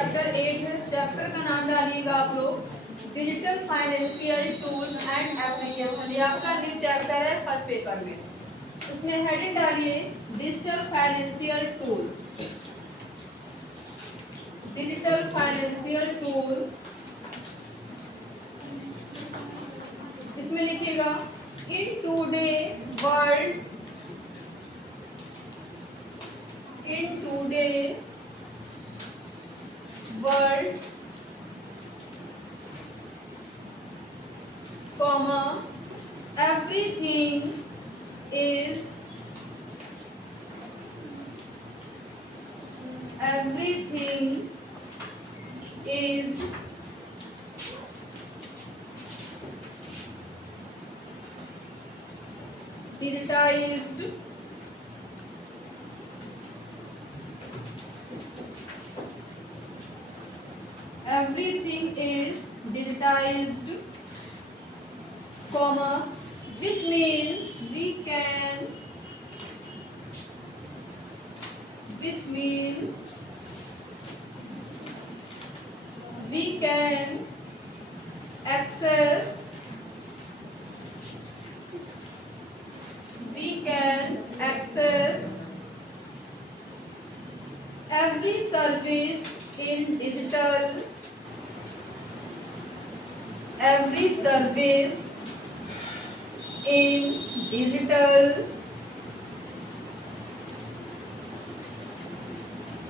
Chapter 8 है। Chapter का नाम डालिएगा आप लोग digital financial tools and application. ये आपका न्यू चैप्टर है फर्स्ट पेपर में। उसमें हेडिंग डालिए digital financial tools. Digital financial tools, इसमें लिखिएगा in today world, in today world, comma, everything is digitized. Everything is digitized, comma, which means we can access every service in digital,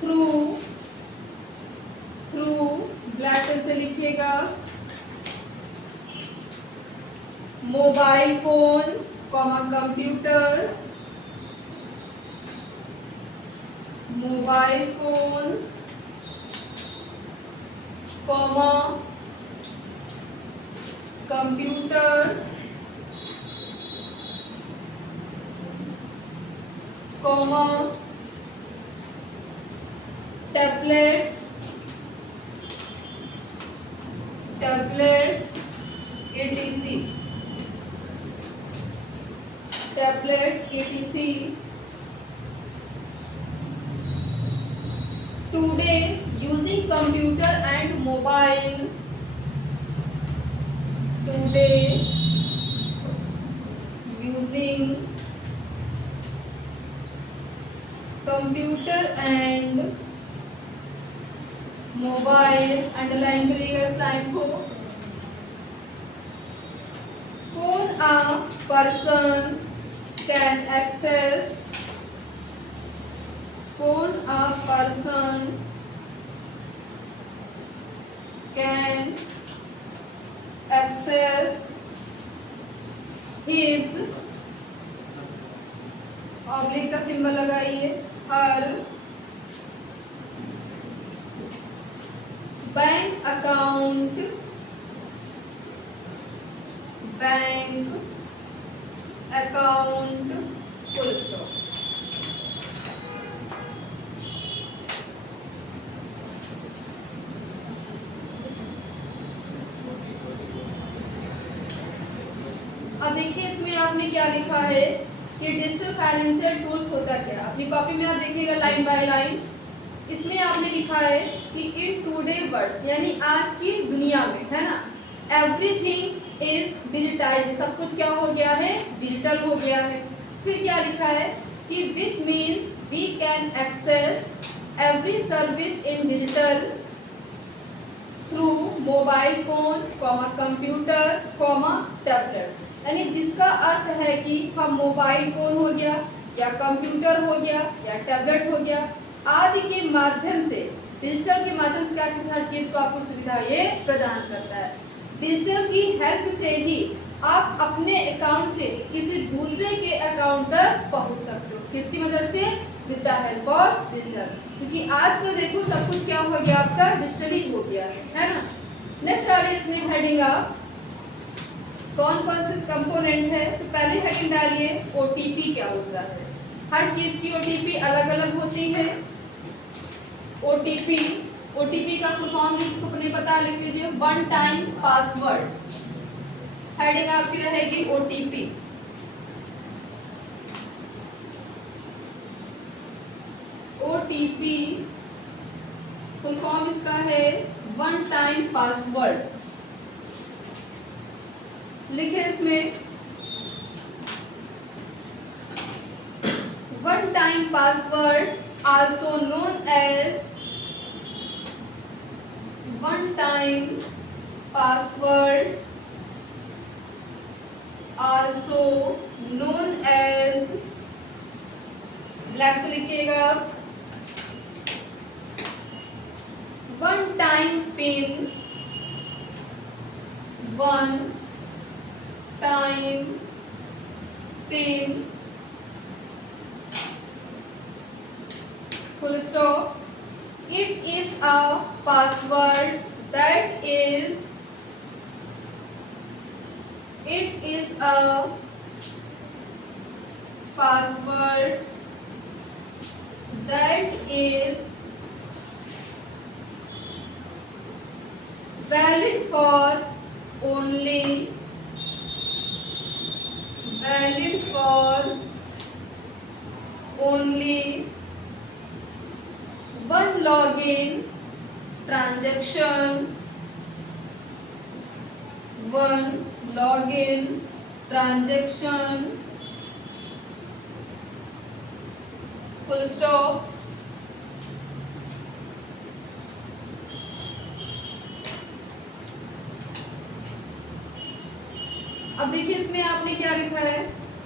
through black pen से लिखिएगा mobile phones, computers, mobile phones, computers, tablet etc. Today using computer and mobile, today using computer and mobile, underline करिएगा इस line को। Phone a person can access, phone a person can access his, oblique का symbol लगाइए, her bank account, full stop. अब देखिए इसमें आपने क्या लिखा है कि डिजिटल फाइनेंशियल टूल्स होता क्या। अपनी कॉपी में आप देखिएगा लाइन बाय लाइन। इसमें आपने लिखा है कि इन टुडे वर्ड्स, यानी आज की दुनिया में, है ना, एवरीथिंग इज डिजिटाइज्ड, सब कुछ क्या हो गया है, डिजिटल हो गया है। फिर क्या लिखा है कि which means we can access every service in digital through mobile phone, computer, tablet, यानी जिसका अर्थ है कि हम मोबाइल फोन हो गया या कंप्यूटर हो गया या टैबलेट हो गया आदि के माध्यम से, डिजिटल के माध्यम से क्या हर चीज को आपको सुविधा ये प्रदान करता है। डिजिटल की हेल्प से ही आप अपने अकाउंट से किसी दूसरे के अकाउंट तक पहुंच सकते हो। किसकी मदद से? With the help of digital. क्योंकि आज का देखो सब कुछ क्या हो गया, आपका डिजिटली हो गया है ना। नेक्स्ट आ रही है इसमें हेडिंग आप कौन कौन से कंपोनेंट है। तो पहले हेडिंग डालिए ओटीपी क्या होता है। हर चीज की ओटीपी अलग अलग होती है। ओटीपी का फुल फॉर्म जिसको नहीं पता लिख लीजिए, वन टाइम पासवर्ड। हेडिंग आपकी रहेगी ओटीपी। ओटीपी फुल फॉर्म इसका है वन टाइम पासवर्ड। लिखे इसमें one time password also known as one time password also known as, black से लिखिएगा, one time pin, one time pin, full stop. It is a password that is a password that is valid for only one login transaction, one login transaction, full stop. अब देखिए इसमें आपने क्या लिखा है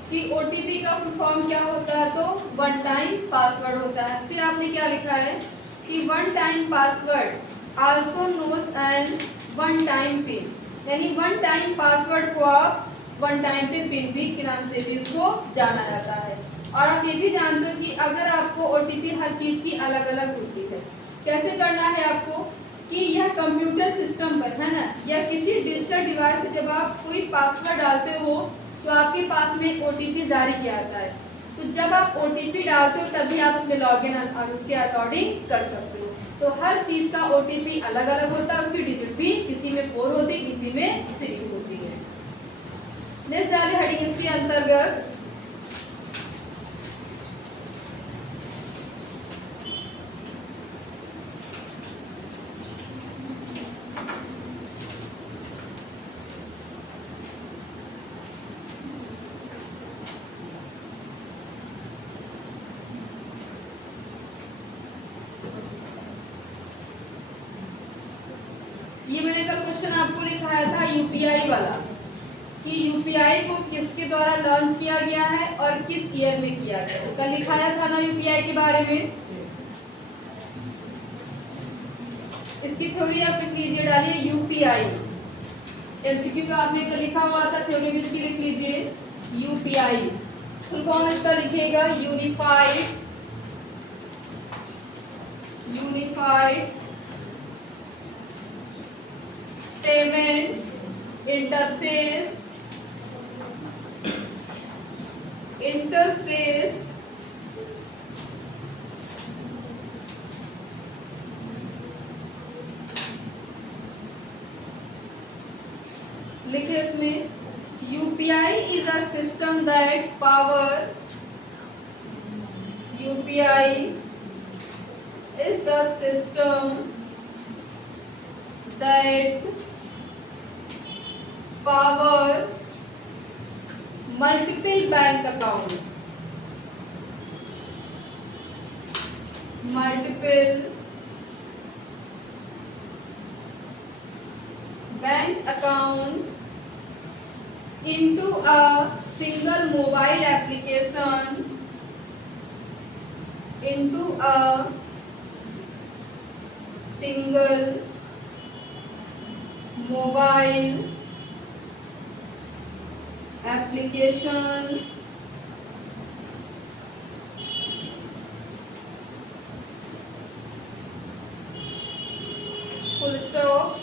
कि OTP का फुल फॉर्म क्या होता है, तो वन टाइम पासवर्ड होता है। फिर आपने क्या लिखा है कि one time password also knows and one time pin, यानी वन टाइम पासवर्ड को आप वन टाइम पे पिन भी के नाम से भी उसको जाना जाता है। और आप ये भी जानते हो कि अगर आपको OTP हर चीज़ की अलग अलग होती है, कैसे करना है आपको कि यह कंप्यूटर सिस्टम पर है ना, या किसी डिजिटल डिवाइस पर जब आप कोई पासवर्ड डालते हो तो आपके पास में OTP जारी किया जाता है। तो जब आप OTP डालते हो तभी आप उसमें लॉगिन उसके अकॉर्डिंग कर सकते हो। तो हर चीज़ का OTP अलग अलग होता है, उसकी डिजिट भी किसी में 4 होती है, किसी में 6 होती है। नेक्स्ट डाले हेडिंग इसके अंतर्गत ये मैंने कल क्वेश्चन आपको लिखाया था यूपीआई वाला कि यूपीआई को किसके द्वारा लॉन्च किया गया है और किस ईयर में किया गया है। कल लिखाया था ना यूपीआई के बारे में। इसकी थ्योरी आप लिख लीजिए, डालिए यूपीआई। एमसीक्यू का आपने कल लिखा हुआ था, थ्योरी भी इसकी लिख लीजिए यूपीआई। फुल फॉर्म इसका लिखिएगा यूनिफाइड पेमेंट इंटरफेस लिखे इसमें UPI is a system that UPI is the system that power multiple bank account, into a single mobile application, into a single mobile application full stop।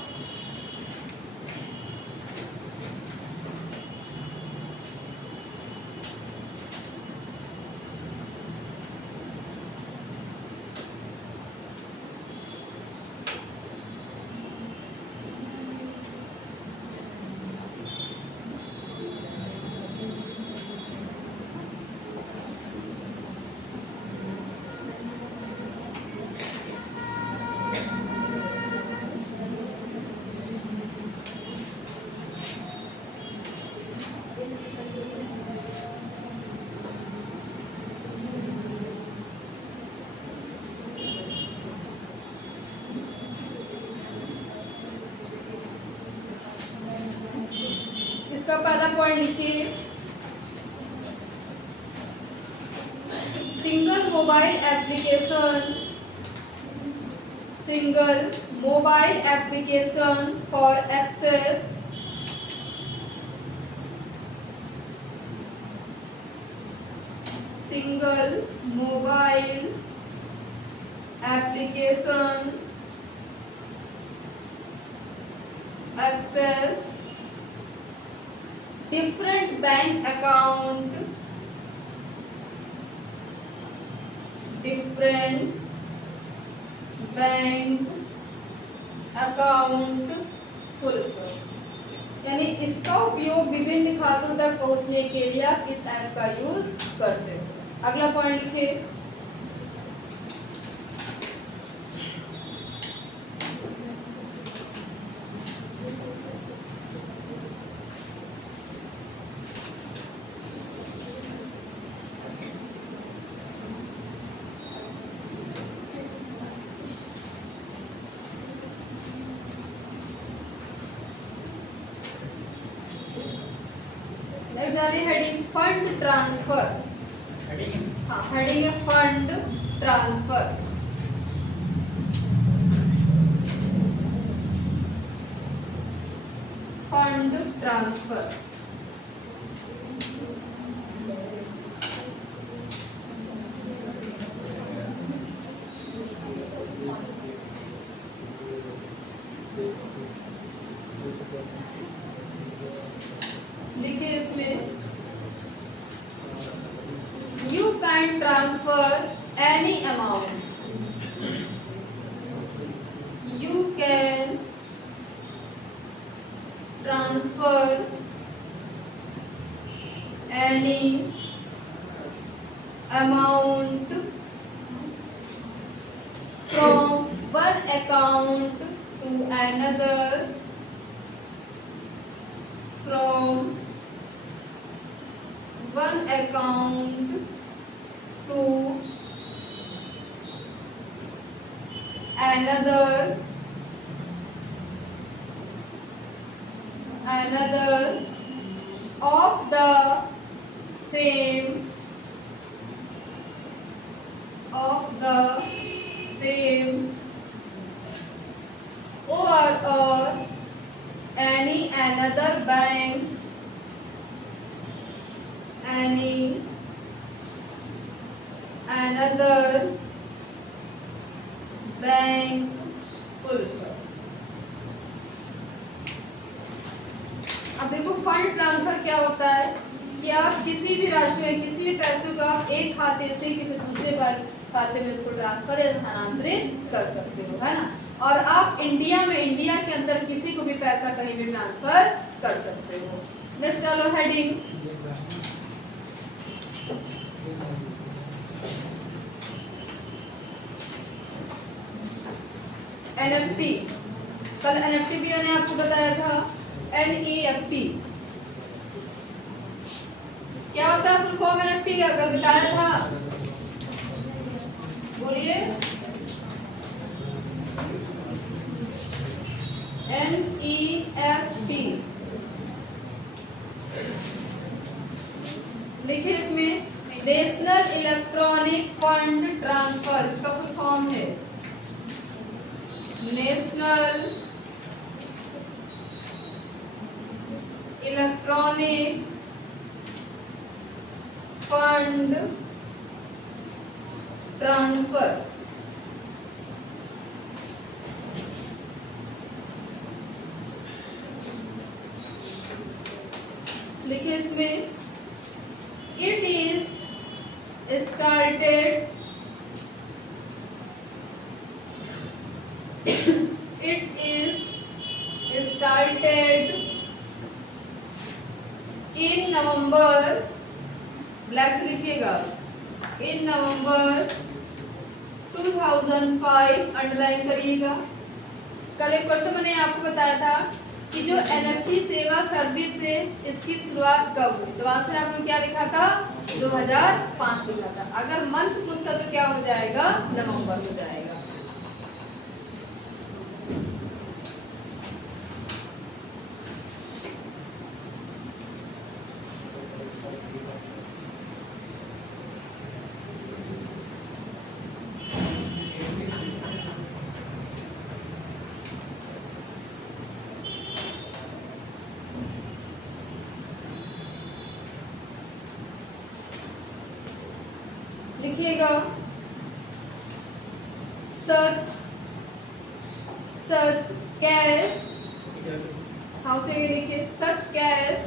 पहला point लिखिए, single mobile application, single mobile application for access single mobile application access different bank account, different bank account full stop. यानी इसका उपयोग विभिन्न खातों तक पहुंचने के लिए आप इस ऐप का यूज करते हो। अगला पॉइंट लिखिए, हेडिंग फंड ट्रांसफर। हाँ, हेडिंग है फंड ट्रांसफर। फंड ट्रांसफर देखिए, इसमें you can transfer any amount, you can transfer any amount from one account to another, from one account to another of the same or any another bank, any another bank full stop. अब देखो, fund transfer क्या होता है कि आप किसी भी राशि में किसी भी पैसे को आप एक खाते से किसी दूसरे बैंक खाते में इसको ट्रांसफर या स्थानांतरित कर सकते हो, है ना। और आप इंडिया के अंदर किसी को भी पैसा कहीं भी ट्रांसफर कर सकते हो। नेक्स्ट डालो हेडिंग एनएफटी। कल एनएफटी भी मैंने आपको बताया था। एनईएफटी क्या होता है, फुल फॉर्म एनएफटी का कल बताया था, बोलिए। एनईएफटी लिखिए, इसमें नेशनल इलेक्ट्रॉनिक फंड ट्रांसफर, इसका फुल फॉर्म है नेशनल इलेक्ट्रॉनिक फंड ट्रांसफर। लिखिए, इसमें it is started in November, black से लिखिएगा, इन नवंबर 2005, अंडरलाइन करिएगा। कल एक क्वेश्चन मैंने आपको बताया था कि जो एनएफटी सेवा सर्विस है इसकी शुरुआत कब हुई, तो आंसर आपने क्या लिखा था, 2005 लिखा था। अगर मंथ पूछता तो क्या हो जाएगा, नवंबर हो जाएगा। लिखिएगा सच कैश, हाँ उसे ये लिखिए सच cash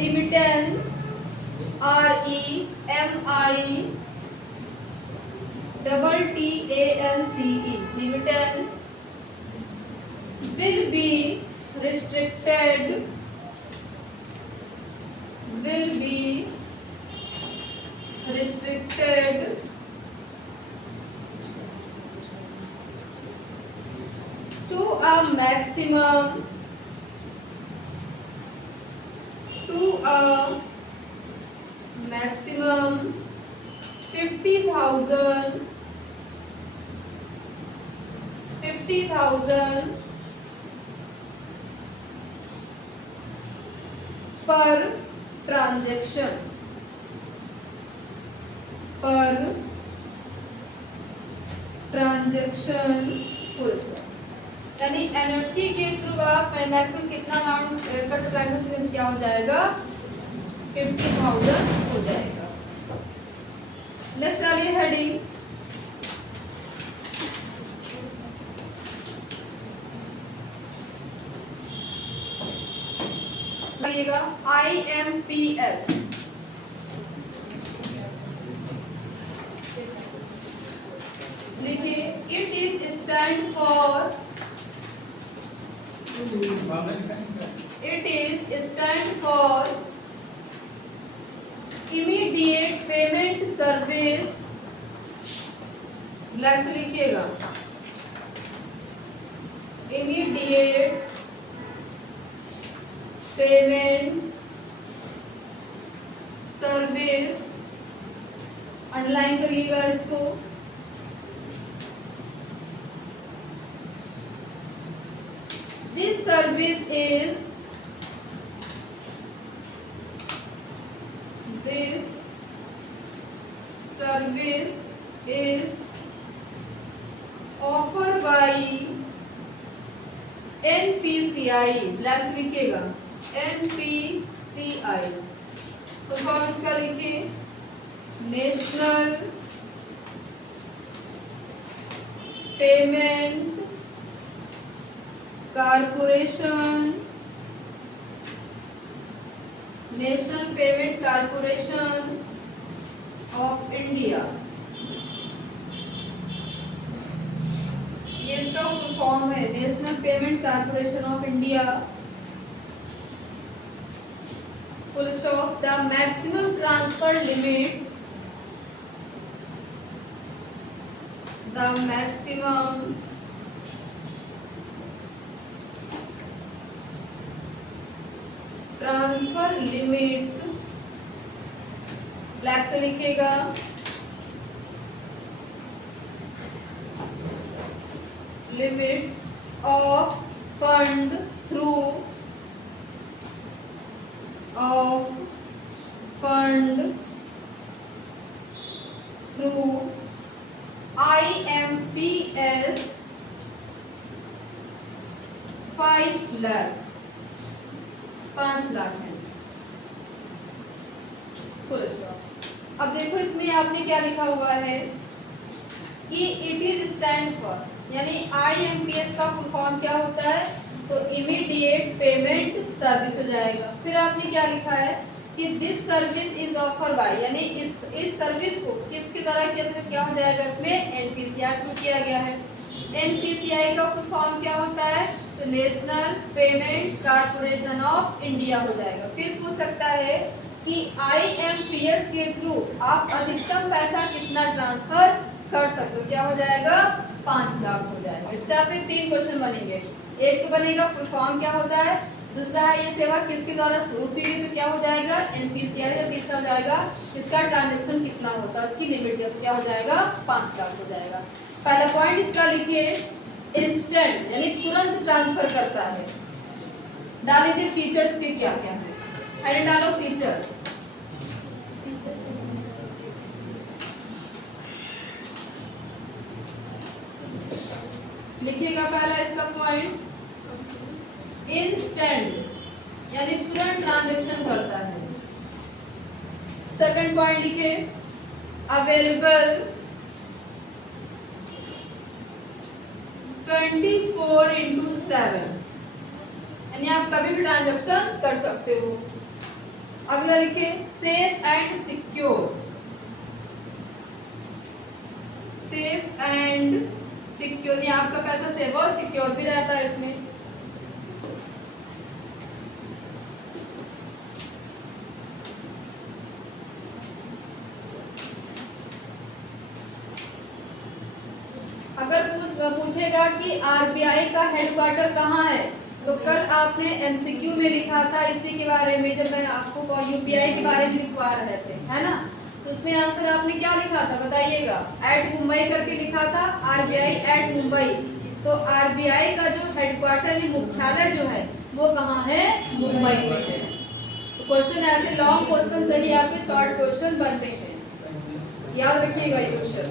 remittance, REMITTANCE, remittance will be restricted to a maximum 50,000 per transaction, full stop. यानी एनएफटी के थ्रू आप मैक्सिमम कितना अमाउंट कर ट्रांजेक्शन क्या हो जाएगा 50,000 हो जाएगा। नेक्स्ट आ रही है हेडिंग IMPS, लिखिए it is stand for immediate payment service, black से लिखिएगा इमीडिएट पेमेंट सर्विस, अंडरलाइन करिएगा इसको। This service is offered by NPCI, black से लिखिएगा NPCI, तो फॉर्म इसका लिखिए national payment corporation, national payment corporation of India, ये इसका फुल फॉर्म है national payment corporation of India, full stop. The maximum transfer limit, the maximum transfer limit, black से लिखिएगा limit of fund through IMPS 5 lakh, 5 lakh है, full stop. अब देखो इसमें आपने क्या लिखा हुआ है कि इट इज स्टैंड फॉर, यानी IMPS का फुल फॉर्म क्या होता है, तो इमीडिएट पेमेंट सर्विस हो जाएगा। फिर आपने क्या लिखा है कि this service is offer by, यानी इस सर्विस को किसके द्वारा क्या हो जाएगा, इसमें NPCI थ्रू किया गया है। NPCI का फुल फॉर्म क्या होता है, तो national payment corporation of India हो जाएगा। फिर पूछ सकता है कि IMPS के थ्रू आप अधिकतम पैसा कितना ट्रांसफर कर सकते हो, क्या हो जाएगा 5 लाख हो जाएगा। इससे आपके 3 क्वेश्चन बनेंगे। एक तो बनेगा फुल फॉर्म क्या होता है, दूसरा है ये सेवा किसके द्वारा शुरू की गई, तो क्या हो जाएगा NPCI, या तीसरा हो जाएगा इसका ट्रांजैक्शन कितना होता है, उसकी लिमिट क्या हो जाएगा 5 लाख हो जाएगा। पहला पॉइंट इसका लिखिए इंस्टेंट, यानी तुरंत ट्रांसफर करता है। डाल लीजिए फीचर्स के क्या क्या है, हेडिंग डालो फीचर्स। लिखिएगा इंस्टेंट यानी तुरंत ट्रांजैक्शन करता है। सेकंड पॉइंट लिखे अवेलेबल 24/7 यानी आप कभी भी ट्रांजैक्शन कर सकते हो। अगला लिखे safe and secure, safe and secure यानी आपका पैसा सेफ और सिक्योर भी रहता है इसमें। अगर पूछेगा कि आरबीआई का हेडक्वार्टर कहाँ है, तो कल आपने एमसीक्यू में लिखा था इसी के बारे में, जब मैं आपको यूपीआई के बारे में लिखवा रहे थे, है ना। तो उसमें आंसर आपने क्या लिखा था बताइएगा, एट मुंबई करके लिखा था, आरबीआई एट मुंबई। तो आरबीआई का जो हेडक्वार्टर है, मुख्यालय जो है वो कहाँ है, मुंबई में है। तो क्वेश्चन ऐसे लॉन्ग क्वेश्चन से ही आपके शॉर्ट क्वेश्चन बनते हैं, याद रखिएगा ये क्वेश्चन।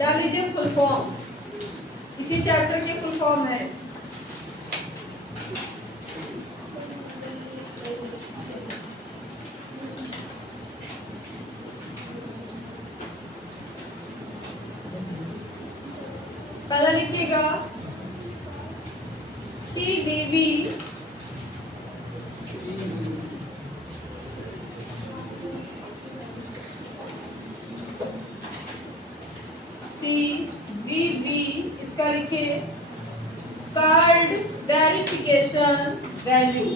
डाल लीजिए फुल फॉर्म, इसी चैप्टर के फुल फॉर्म है। पहला लिखिएगा CVV CVV, इसका लिखिए card verification value,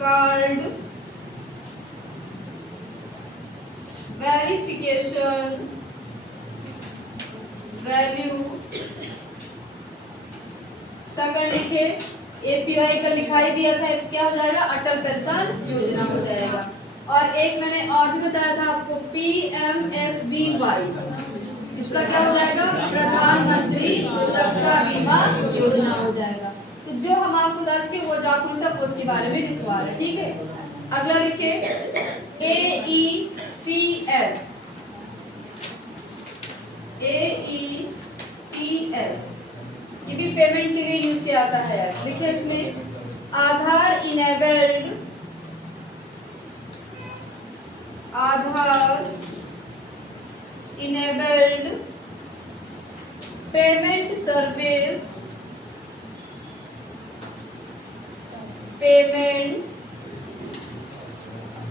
card verification value. Second लिखे एपीआई का लिखाई दिया था, क्या हो जाएगा, अटल पेंशन योजना हो जाएगा। और एक मैंने और भी बताया था आपको PMSBY, जिसका क्या हो जाएगा, प्रधानमंत्री सुरक्षा बीमा योजना हो जाएगा। तो जो हम आपको बता चुके वो जाकुल तक उसके बारे में लिखवा रहे, ठीक है। अगला लिखे AEPS, AEPS ये भी पेमेंट के लिए यूज किया जाता है। देखिए इसमें Aadhaar enabled, Aadhaar enabled payment service, payment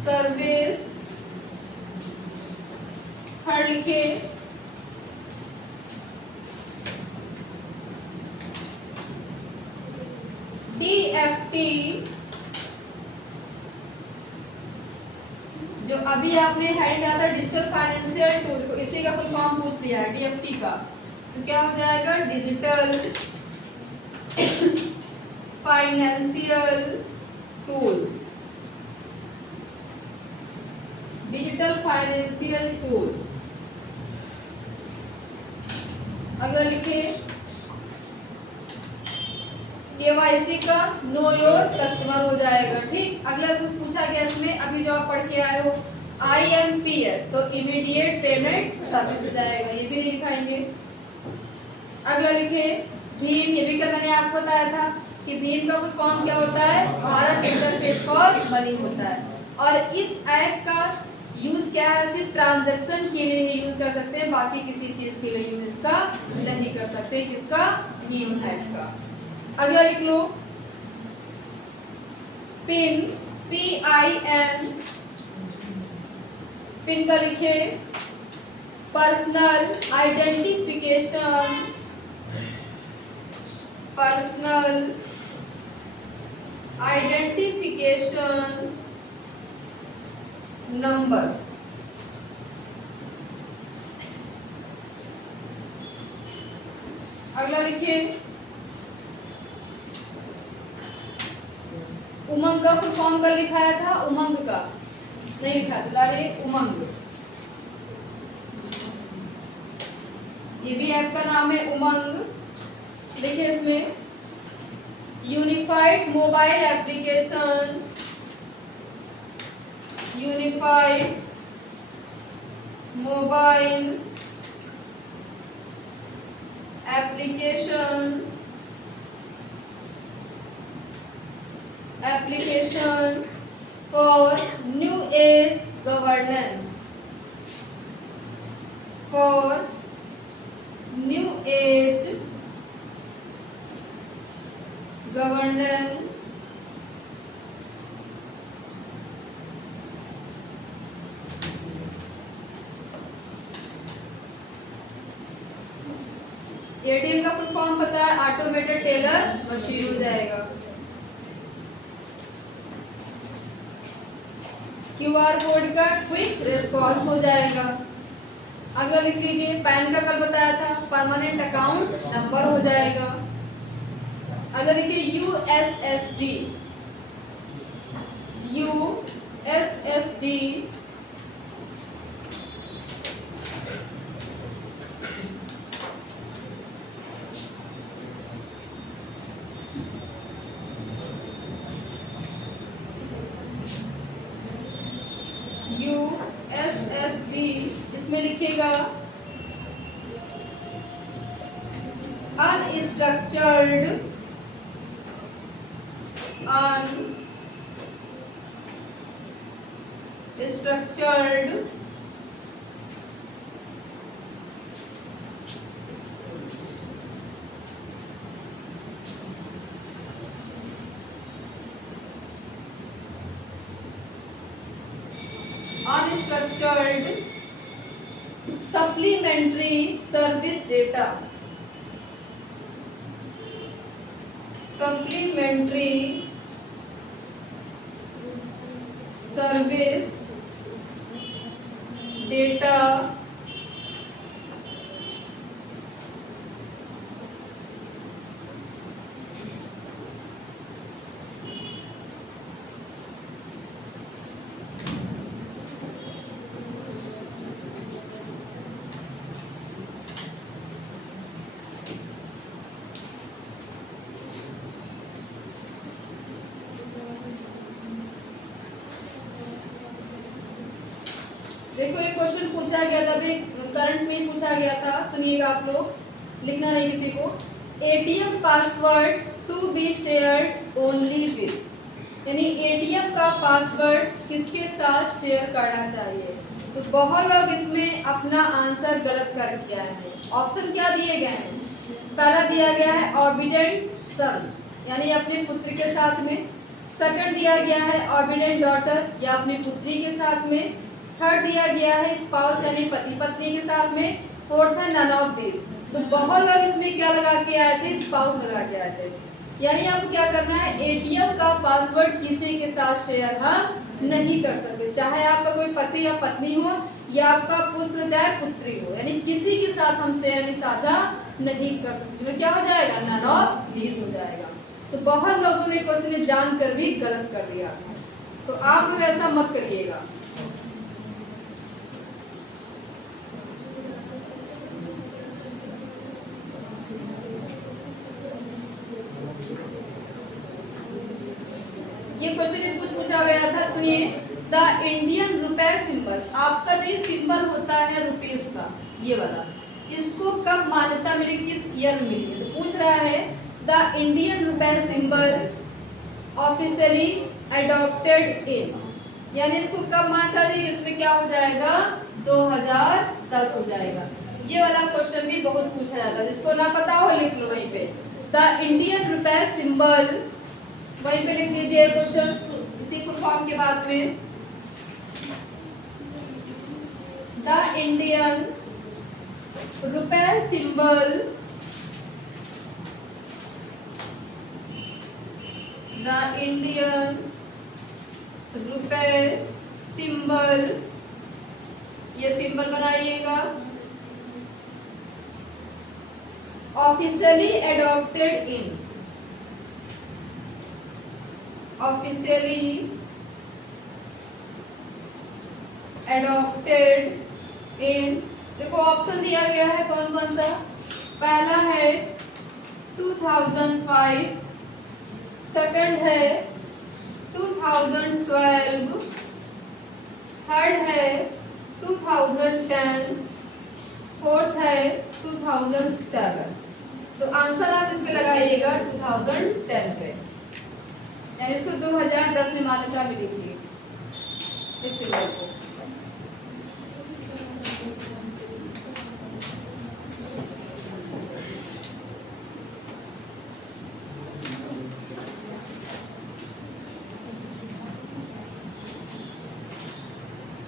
service. Third लिखे DFT, जो अभी आपने हेड डाला था डिजिटल फाइनेंशियल टूल, तो इसी का फुल फॉर्म पूछ लिया है DFT का, तो क्या हो जाएगा, digital financial tools, digital financial tools. अगर लिखे KYC का नो योर कस्टमर हो जाएगा, ठीक। अगला कुछ पूछा गया इसमें, अभी जो आप पढ़ के आए हो IMPS, तो इमीडिएट पेमेंट सर्विस हो जाएगा, ये भी नहीं लिखाएंगे। अगला लिखे भीम, ये भी कल मैंने आपको बताया था कि भीम का फुल फॉर्म क्या होता है, भारत इंटरफेस फॉर मनी होता है। और इस ऐप का यूज क्या है, सिर्फ ट्रांजैक्शन के लिए ही यूज कर सकते हैं, बाकी किसी चीज के लिए यूज इसका नहीं कर सकते, किसका, भीम ऐप का। अगला लिख लो पिन, PIN, पिन का लिखे personal identification, personal identification number. अगला लिखिए, उमंग का फुल फॉर्म कर लिखाया था, उमंग का नहीं लिखा तो डालिए उमंग। ये भी ऐप का नाम है उमंग। देखिए इसमें unified mobile application, unified mobile application, application for new age governance, for new age governance, ATM का फुल फॉर्म पता है, ऑटोमेटेड टेलर मशीन हो जाएगा। क्यूआर कोड का क्विक रिस्पॉन्स हो जाएगा। अगला लिख लीजिए, पैन का कल बताया था, परमानेंट अकाउंट नंबर हो जाएगा। अगर देखिए यूएसएसडी, यूएसएसडी यूएसएसडी इसमें लिखेगा unstructured, unstructured unstructured supplementary service data, supplementary service data देखो ये क्वेश्चन पूछा गया था, अभी करंट में ही पूछा गया था, सुनिएगा आप लोग, लिखना नहीं किसी को। ATM password to be shared only with, यानी एटीएम का पासवर्ड किसके साथ शेयर करना चाहिए। तो बहुत लोग इसमें अपना आंसर गलत कर दिया है। ऑप्शन क्या दिए गए हैं, पहला दिया गया है ऑर्बिडेंट सन्स, यानी अपने पुत्र के साथ में। सेकंड दिया गया है ऑर्बिडेंट डॉटर, या अपनी पुत्री के साथ में। थर्ड दिया गया है स्पाउस, यानी पति पत्नी के साथ में। फोर्थ है नन ऑफ दिस। तो बहुत लोग इसमें क्या लगा के आए थे, स्पाउस लगा के आए थे। यानी आपको क्या करना है, एटीएम का पासवर्ड किसी के साथ शेयर हम नहीं कर सकते, चाहे आपका कोई पति या पत्नी हो, या आपका पुत्र चाहे पुत्री हो, यानी किसी के साथ हम शेयर यानी साझा नहीं कर सकते। तो क्या हो जाएगा, नन ऑफ दीज हो जाएगा। तो बहुत लोगों ने क्वेश्चन जानकर भी गलत कर दिया, तो आप लोग ऐसा मत करिएगा। ये क्वेश्चन कुछ पूछा गया था, सुनिए। द इंडियन रुपए सिंबल, आपका जो ये सिंबल होता है रुपीस का, ये वाला, इसको कब मान्यता मिली, किस ईयर में मिली। तो पूछ रहा है द इंडियन रुपए सिंबल ऑफिशियली अडॉप्टेड इन, यानी इसको कब मान्यता दी, इसमें क्या हो जाएगा, 2010 हो जाएगा। ये वाला क्वेश्चन भी बहुत पूछा जाता है, जिसको ना पता हो लिख लो वहीं पे, द इंडियन रुपए सिंबल, वहीं पे लिख दीजिए क्वेश्चन इसी को फॉर्म के बाद में। द इंडियन रुपए सिंबल, द इंडियन रुपए सिंबल, ये सिंबल बनाइएगा। ऑफिशियली एडॉप्टेड इन, ऑफिशियली एडॉप्टेड इन, देखो ऑप्शन दिया गया है कौन कौन सा। पहला है 2005, सेकंड है 2012, थर्ड है 2010, फोर्थ है 2007। तो आंसर आप इसमें लगाइएगा 2010 पे, यानी इसको 2010 में मान्यता मिली थी इस सिंबल को।